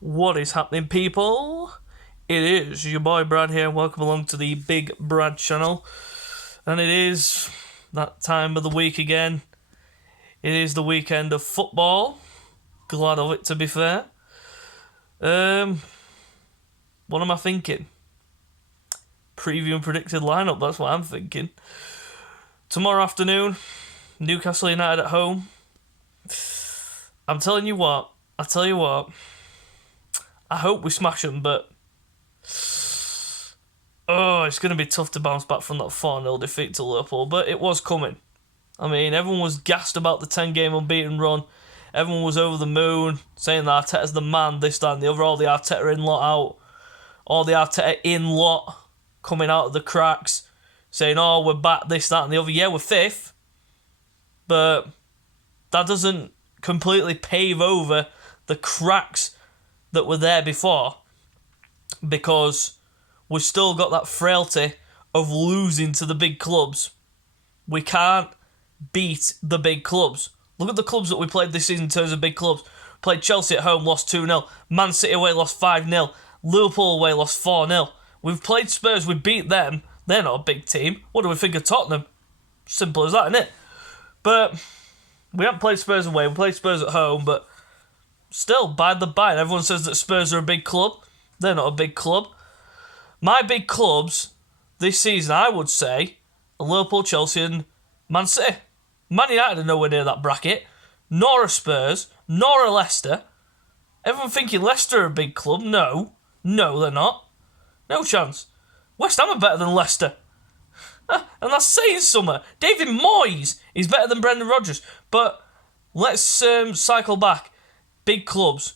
What is happening, people? It is your boy Brad here, and welcome along to the Big Brad channel. And it is that time of the week again. It is the weekend of football. Glad of it, to be fair. What am I thinking? Preview and predicted lineup, that's what I'm thinking. Tomorrow afternoon, Newcastle United at home. I tell you what, I hope we smash them, but it's going to be tough to bounce back from that 4-0 defeat to Liverpool, but it was coming. I mean, everyone was gassed about the 10-game unbeaten run. Everyone was over the moon, saying that Arteta's the man, this, that and the other. All the Arteta in lot out. All the Arteta in lot coming out of the cracks, saying, oh, we're back, this, that and the other. Yeah, we're fifth, but that doesn't completely pave over the cracks that were there before, because we've still got that frailty of losing to the big clubs. We can't beat the big clubs. Look at the clubs that we played this season in terms of big clubs. Played Chelsea at home, lost 2-0. Man City away, lost 5-0. Liverpool away, lost 4-0. We've played Spurs, we beat them. They're not a big team. What do we think of Tottenham? Simple as that, innit? But we haven't played Spurs away, we played Spurs at home, but still, by the by, everyone says that Spurs are a big club. They're not a big club. My big clubs this season, I would say, are Liverpool, Chelsea and Man City. Man United are nowhere near that bracket. Nor are Spurs. Nor are Leicester. Everyone thinking Leicester are a big club. No, they're not. No chance. West Ham are better than Leicester. And that's saying something. David Moyes is better than Brendan Rodgers. But let's cycle back. Big clubs.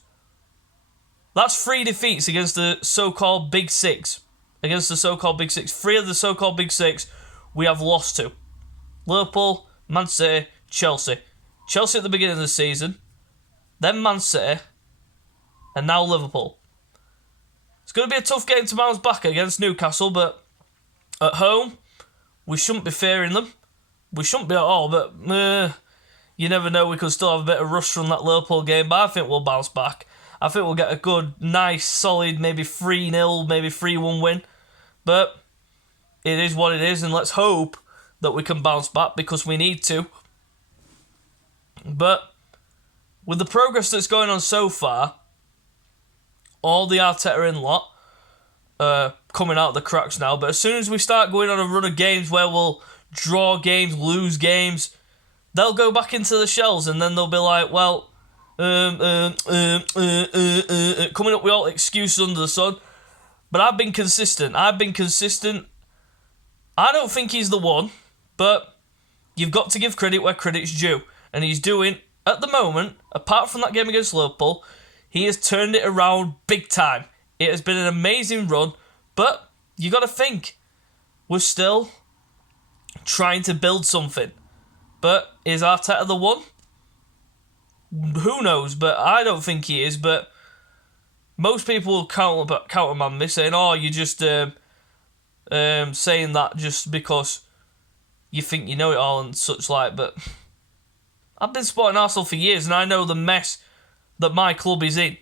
That's 3 defeats against the so-called Big Six. Against the so-called Big Six. 3 of the so-called Big Six we have lost to. Liverpool, Man City, Chelsea. Chelsea at the beginning of the season. Then Man City. And now Liverpool. It's going to be a tough game to bounce back against Newcastle, but at home, we shouldn't be fearing them. We shouldn't be at all, but you never know, we could still have a bit of rush from that Liverpool game, but I think we'll bounce back. I think we'll get a good, nice, solid, maybe 3-0, maybe 3-1 win. But it is what it is, and let's hope that we can bounce back, because we need to. But with the progress that's going on so far, all the Arteta in lot coming out of the cracks now, but as soon as we start going on a run of games where we'll draw games, lose games, they'll go back into the shells, and then they'll be like, well, coming up with all excuses under the sun. But I've been consistent. I don't think he's the one, but you've got to give credit where credit's due. And he's doing, at the moment, apart from that game against Liverpool, he has turned it around big time. It has been an amazing run, but you got to think, we're still trying to build something. But is Arteta the one? Who knows, but I don't think he is. But most people will counterman me, saying, oh, you're just saying that just because you think you know it all and such like. But I've been supporting Arsenal for years, and I know the mess that my club is in.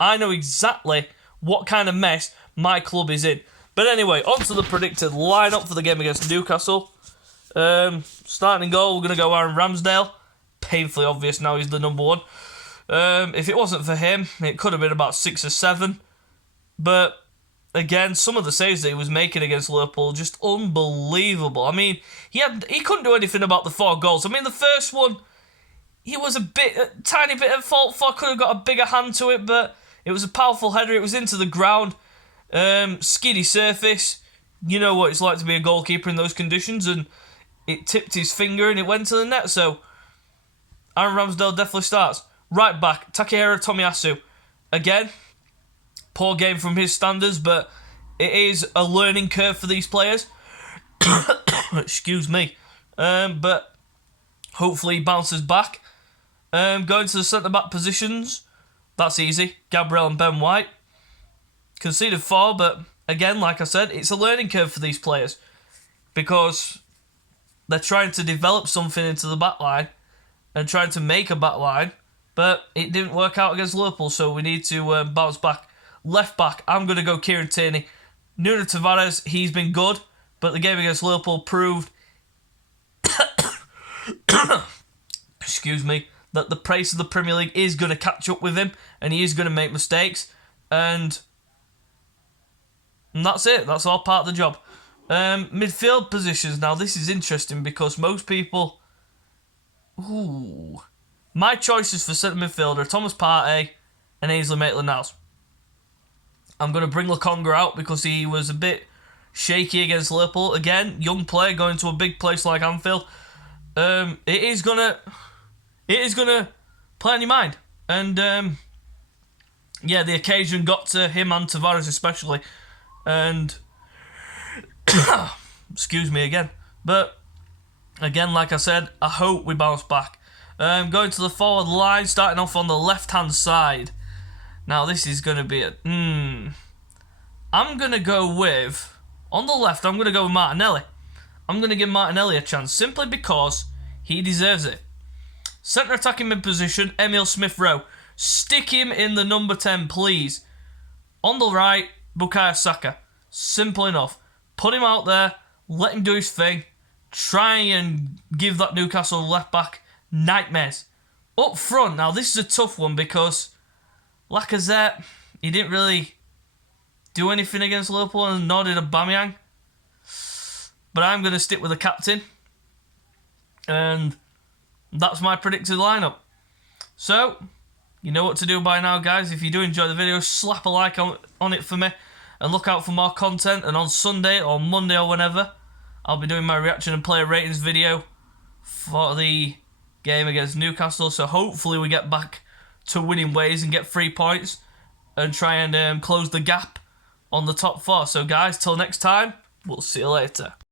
I know exactly what kind of mess my club is in. But anyway, on to the predicted lineup for the game against Newcastle. Starting goal, we're going to go Aaron Ramsdale. Painfully obvious now he's the number one. If it wasn't for him, it could have been about 6 or 7. But again, some of the saves that he was making against Liverpool, just unbelievable. I mean, he couldn't do anything about the 4 goals. I mean, the first one, he was a tiny bit at fault for, could have got a bigger hand to it, but it was a powerful header. It was into the ground. Skiddy surface. You know what it's like to be a goalkeeper in those conditions, and it tipped his finger and it went to the net. So Aaron Ramsdale definitely starts. Right back, Takehiro Tomiyasu. Again, poor game from his standards, but it is a learning curve for these players. Excuse me. But hopefully he bounces back. Going to the centre-back positions, that's easy. Gabriel and Ben White. Conceded 4, but again, like I said, it's a learning curve for these players, because they're trying to develop something into the back line and trying to make a back line But it didn't work out against Liverpool, so we need to bounce back. Left back, I'm going to go Kieran Tierney. Nuno Tavares, he's been good, but the game against Liverpool proved excuse me, that the pace of the Premier League is going to catch up with him, and he is going to make mistakes, and that's it. That's all part of the job. Midfield positions. Now, this is interesting because most people... Ooh. My choices for centre midfielder are Thomas Partey and Ainsley Maitland-Niles. I'm going to bring Lokonga out because he was a bit shaky against Liverpool. Again, young player going to a big place like Anfield. It is gonna play on your mind. And yeah, the occasion got to him and Tavares especially. And excuse me again. But again, like I said, I hope we bounce back. Going to the forward line, starting off on the left-hand side. Now, this is going to be a... I'm going to go with... On the left, I'm going to go with Martinelli. I'm going to give Martinelli a chance, simply because he deserves it. Centre attacking mid position, Emile Smith-Rowe. Stick him in the number 10, please. On the right, Bukayo Saka. Simple enough. Put him out there, let him do his thing. Try and give that Newcastle left back nightmares. Up front, now this is a tough one because Lacazette, he didn't really do anything against Liverpool, and nor did Aubameyang. But I'm going to stick with the captain. And that's my predicted lineup. So, you know what to do by now, guys. If you do enjoy the video, slap a like on it for me. And look out for more content. And on Sunday or Monday or whenever, I'll be doing my reaction and player ratings video for the game against Newcastle. So hopefully we get back to winning ways and get 3 points. And try and close the gap on the top 4. So guys, till next time, we'll see you later.